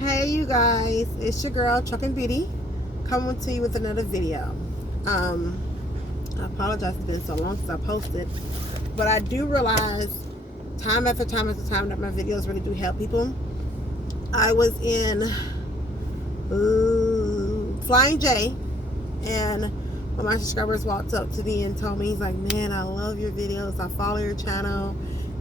Hey you guys, it's your girl Truckin' Beauty coming to you with another video. I apologize, it's been so long since I posted, but I do realize time after time after time that my videos really do help people. I was in Flying J, and one of my subscribers walked up to me and told me, he's like, man, I love your videos, I follow your channel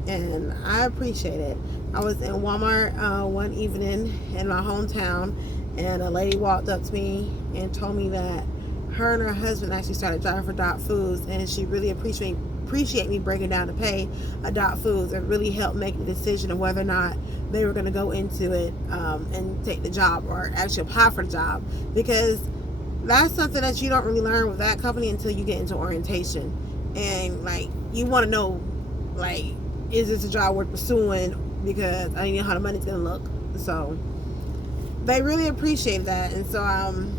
and I appreciate it. I was in Walmart one evening in my hometown, and a lady walked up to me and told me that her and her husband actually started driving for Dot Foods, and she really appreciate me breaking down to pay a Dot Foods and really helped make the decision of whether or not they were going to go into it and take the job or actually apply for the job, because that's something that you don't really learn with that company until you get into orientation. And like, you want to know, like, is this a job worth pursuing, because I know how the money's gonna look. So they really appreciate that, and so I'm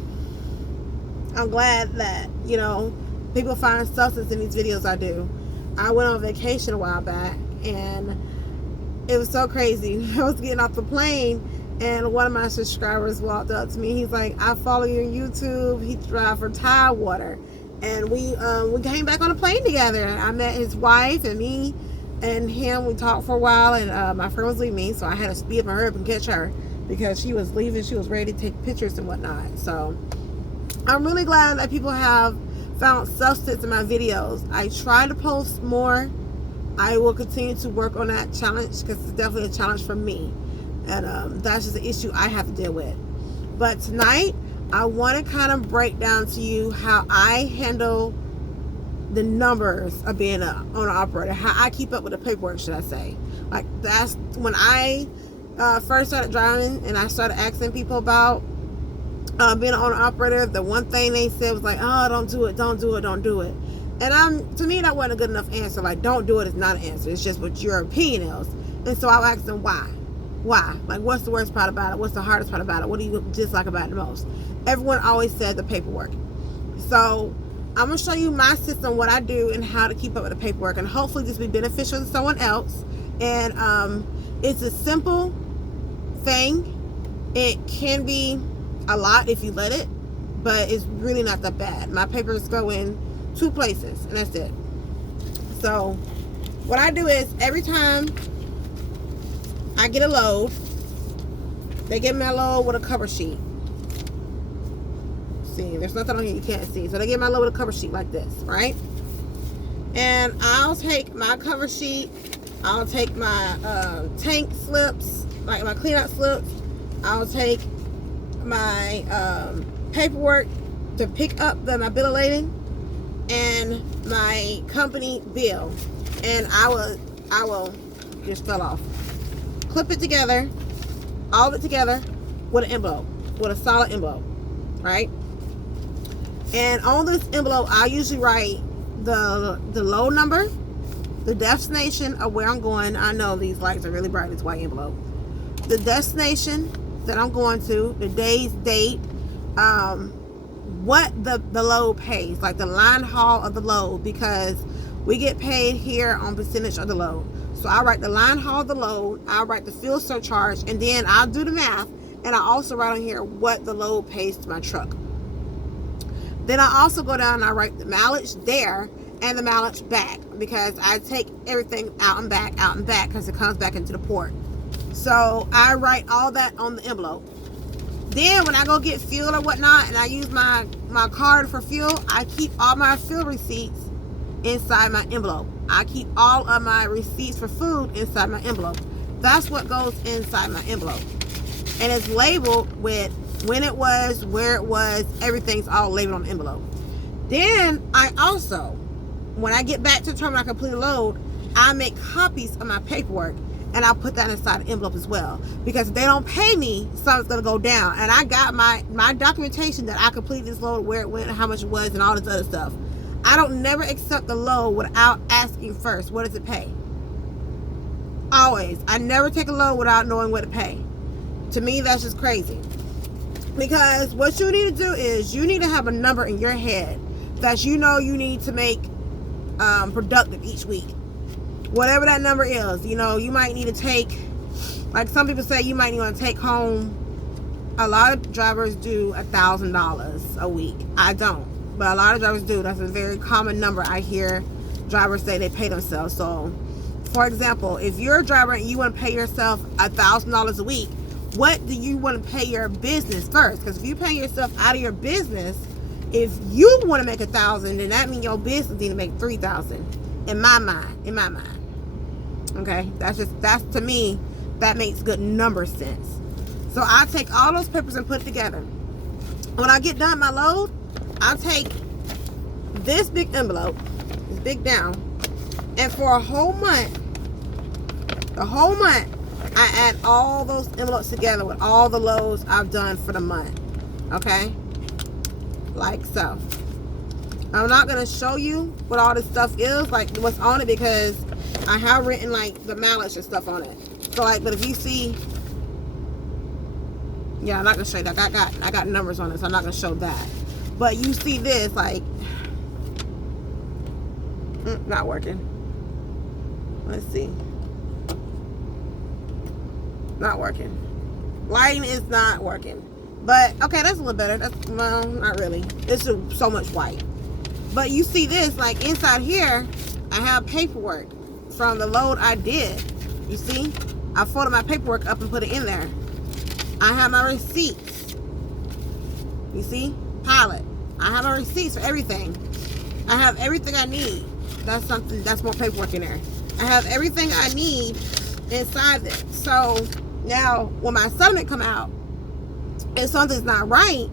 glad that, you know, people find substance in these videos I do. I went on vacation a while back, and it was so crazy. I was getting off the plane, and one of my subscribers walked up to me. He's like, I follow you on YouTube. He drives for Tide Water, and we came back on a plane together. I met his wife, and me and him, we talked for a while, and my friend was leaving me, so I had to speed up and hurry up and catch her because she was leaving. She was ready to take pictures and whatnot. So I'm really glad that people have found substance in my videos. I try to post more. I will continue to work on that challenge because it's definitely a challenge for me, and that's just an issue I have to deal with. But tonight I want to kind of break down to you how I handle the numbers of being an owner operator, how I keep up with the paperwork, should I say. Like, that's when I first started driving and I started asking people about being an owner operator. The one thing they said was like, oh, don't do it, don't do it, don't do it. And to me, that wasn't a good enough answer. Like, don't do it is not an answer. It's just what your opinion is. And so I asked them why. Like, what's the worst part about it? What's the hardest part about it? What do you dislike about it the most? Everyone always said the paperwork. So I'm going to show you my system, what I do, and how to keep up with the paperwork. And hopefully this will be beneficial to someone else. And it's a simple thing. It can be a lot if you let it, but it's really not that bad. My papers go in 2 places, and that's it. So what I do is, every time I get a load, they give me a load with a cover sheet. See, there's nothing on here you can't see. So they give my load with a cover sheet like this, right? And I'll take my cover sheet, I'll take my tank slips, like my cleanout slips, I'll take my paperwork to pick up my bill of lading, and my company bill, and I will just fell off, clip it together, all of it together with an envelope, with a solid envelope, right? And on this envelope, I usually write the load number, the destination of where I'm going. I know these lights are really bright, this white envelope. The destination that I'm going to, the day's date, what the load pays, like the line haul of the load, because we get paid here on percentage of the load. So I write the line haul of the load, I write the fuel surcharge, and then I'll do the math, and I also write on here what the load pays to my truck. Then I also go down and I write the mileage there and the mileage back, because I take everything out and back, because it comes back into the port. So I write all that on the envelope. Then when I go get fuel or whatnot, and I use my card for fuel, I keep all my fuel receipts inside my envelope. I keep all of my receipts for food inside my envelope. That's what goes inside my envelope. And it's labeled with when it was, where it was, everything's all labeled on the envelope. Then I also, when I get back to the terminal, I complete a load, I make copies of my paperwork, and I'll put that inside the envelope as well, because if they don't pay me, something's gonna go down. And I got my documentation that I completed this load, where it went, how much it was, and all this other stuff. I don't never accept the load without asking first, what does it pay? Always. I never take a load without knowing what to pay. To me, that's just crazy. Because what you need to do is, you need to have a number in your head that you know you need to make productive each week. Whatever that number is, you know, you might need to take, like some people say, you might need to take home A lot of drivers do $1,000 a week. I don't, but a lot of drivers do. That's a very common number I hear drivers say they pay themselves. So, for example, if you're a driver and you want to pay yourself $1,000 a week, what do you want to pay your business first? Because if you pay yourself out of your business, if you want to make 1,000, then that means your business need to make 3,000. In my mind. Okay, that's to me, that makes good number sense. So I take all those papers and put it together. When I get done my load, I'll take this big envelope, this big down, and for a whole month, I add all those envelopes together with all the loads I've done for the month. Okay? Like so. I'm not going to show you what all this stuff is, like what's on it, because I have written like the mileage and stuff on it. So like, but if you see, yeah, I'm not going to show you that. I got numbers on it, so I'm not going to show that. But you see this, like, not working. Let's see. Not working. Lighting is not working. But, okay, that's a little better. That's, well, not really. It's so much white. But you see this, like, inside here, I have paperwork from the load I did. You see? I folded my paperwork up and put it in there. I have my receipts. You see? Palette. I have my receipts for everything. I have everything I need. That's more paperwork in there. I have everything I need inside there. So now when my settlement come out and something's not right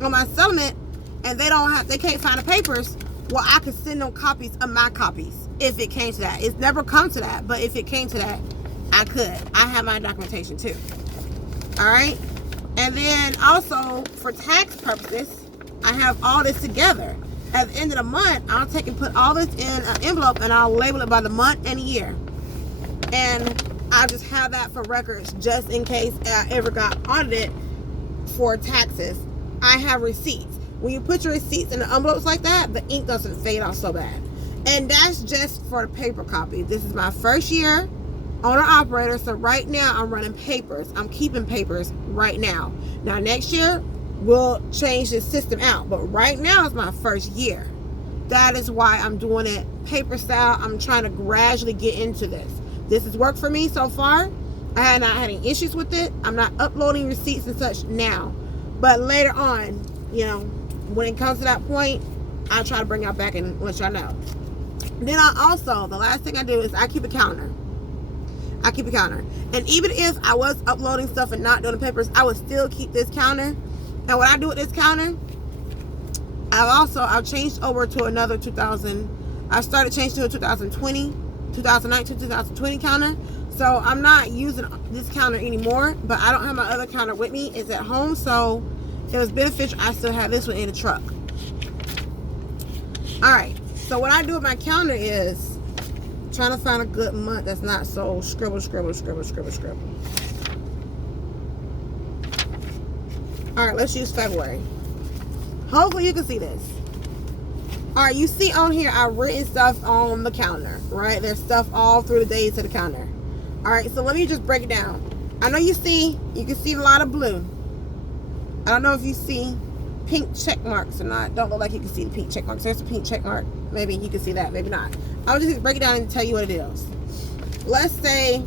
on my settlement and they can't find the papers, well, I could send them copies of my copies if it came to that. It's never come to that, but if it came to that, I could. I have my documentation too. All right. And then also for tax purposes, I have all this together. At the end of the month, I'll take and put all this in an envelope and I'll label it by the month and year. And I just have that for records just in case I ever got audited for taxes. I have receipts. When you put your receipts in the envelopes like that, the ink doesn't fade off so bad. And that's just for the paper copy. This is my first year owner-operator, so right now I'm running papers. I'm keeping papers right now. Now next year, we'll change this system out. But right now is my first year. That is why I'm doing it paper style. I'm trying to gradually get into this. This has worked for me so far. I have not had any issues with it. I'm not uploading receipts and such now. But later on, you know, when it comes to that point, I'll try to bring y'all back and let y'all know. Then the last thing I do is I keep a counter. And even if I was uploading stuff and not doing the papers, I would still keep this counter. And what I do with this counter, I've changed over to another 2000. I started changing to a 2019, 2020 counter. So I'm not using this counter anymore, but I don't have my other counter with me. It's at home, so it was beneficial. I still have this one in the truck. All right. So what I do with my counter is trying to find a good month that's not so scribble. All right, let's use February. Hopefully you can see this. All right, you see on here I've written stuff on the counter, right? There's stuff all through the days to the counter. All right, so let me just break it down. I know you can see a lot of blue. I don't know if you see pink check marks or not. Don't look like you can see the pink check marks. There's a pink check mark. Maybe you can see that, maybe not. I'll just break it down and tell you what it is. Let's say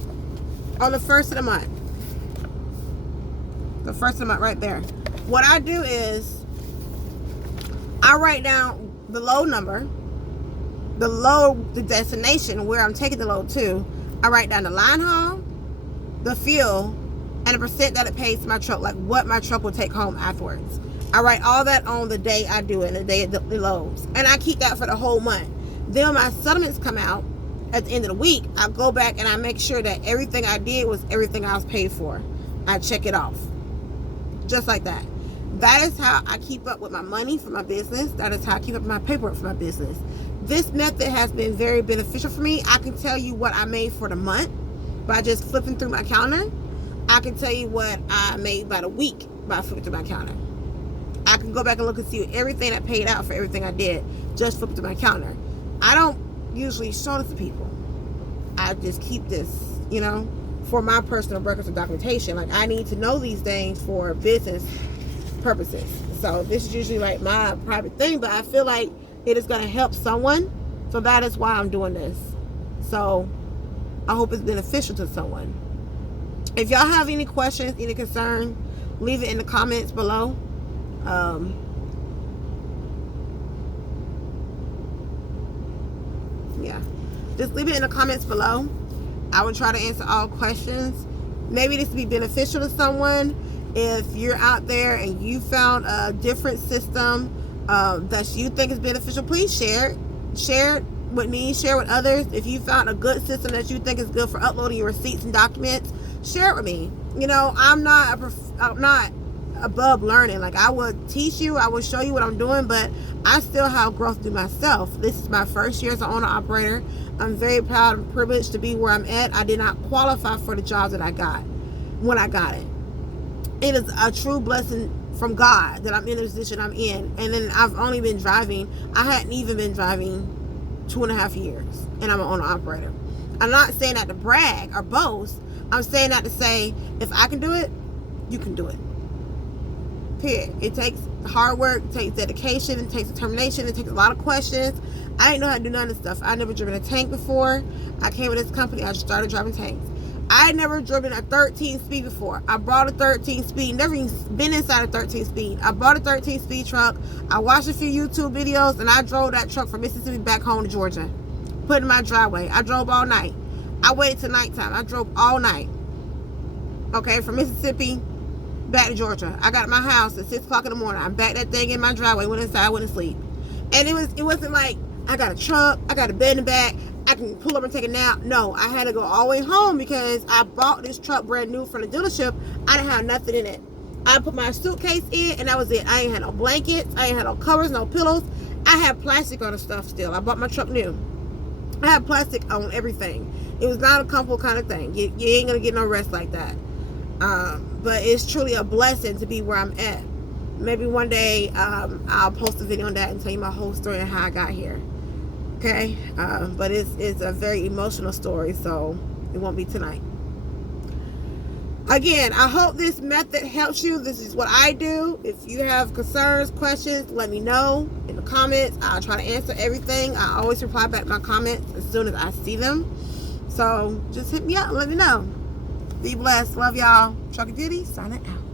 on the first of the month. The first of the month right there. What I do is I write down the load number, the destination where I'm taking the load to. I write down the line haul, the fuel, and the percent that it pays to my truck, like what my truck will take home afterwards. I write all that on the day I do it, the day it loads. And I keep that for the whole month. Then when my settlements come out at the end of the week, I go back and I make sure that everything I did was everything I was paid for. I check it off. Just like that. That is how I keep up with my money for my business. That is how I keep up my paperwork for my business. This method has been very beneficial for me. I can tell you what I made for the month by just flipping through my calendar. I can tell you what I made by the week by flipping through my calendar. I can go back and look and see everything I paid out for everything I did, just flipping through my calendar. I don't usually show this to people. I just keep this, for my personal records of documentation. Like, I need to know these things for business purposes. So this is usually like my private thing, but I feel like it is going to help someone. So that is why I'm doing this. So I hope it's beneficial to someone. If y'all have any questions, any concern, leave it in the comments below. Yeah, just leave it in the comments below. I will try to answer all questions. Maybe this will be beneficial to someone. If you're out there and you found a different system that you think is beneficial, please share it. Share it with me, share with others. If you found a good system that you think is good for uploading your receipts and documents, share it with me. You know, I'm not above learning. Like, I will teach you, I will show you what I'm doing, but I still have growth through myself. This is my first year as an owner operator. I'm very proud and privileged to be where I'm at. I did not qualify for the jobs that I got when I got it. It is a true blessing from God that I'm in the position I'm in. And then I've only been driving. I hadn't even been driving 2.5 years, and I'm an owner operator. I'm not saying that to brag or boast. I'm saying that to say, if I can do it, you can do it. Period. It takes hard work, it takes dedication, it takes determination, it takes a lot of questions. I didn't know how to do none of this stuff. I never driven a tank before. I came with this company, I just started driving tanks. I never driven a 13 speed before. I bought a 13 speed, never even been inside a 13 speed. I bought a 13 speed truck. I watched a few YouTube videos, and I drove that truck from Mississippi back home to Georgia. Put it in my driveway. I drove all night. I waited till nighttime. I drove all night. Okay, from Mississippi back to Georgia. I got at my house at 6 o'clock in the morning. I backed that thing in my driveway, went inside, went to sleep. And it wasn't like I got a truck, I got a bed in the back, I can pull up and take a nap. No, I had to go all the way home because I bought this truck brand new from the dealership. I didn't have nothing in it. I put my suitcase in, and that was it. I ain't had no blankets, I ain't had no covers, no pillows. I had plastic on the stuff still. I bought my truck new. I had plastic on everything. It was not a comfortable kind of thing. You ain't gonna get no rest like that. But it's truly a blessing to be where I'm at. Maybe one day I'll post a video on that and tell you my whole story and how I got here. Okay, but it's a very emotional story, so it won't be tonight. Again, I hope this method helps you. This is what I do. If you have concerns, questions, let me know in the comments. I'll try to answer everything. I always reply back to my comments as soon as I see them. So just hit me up and let me know. Be blessed. Love y'all. Trucker Beauty signing out.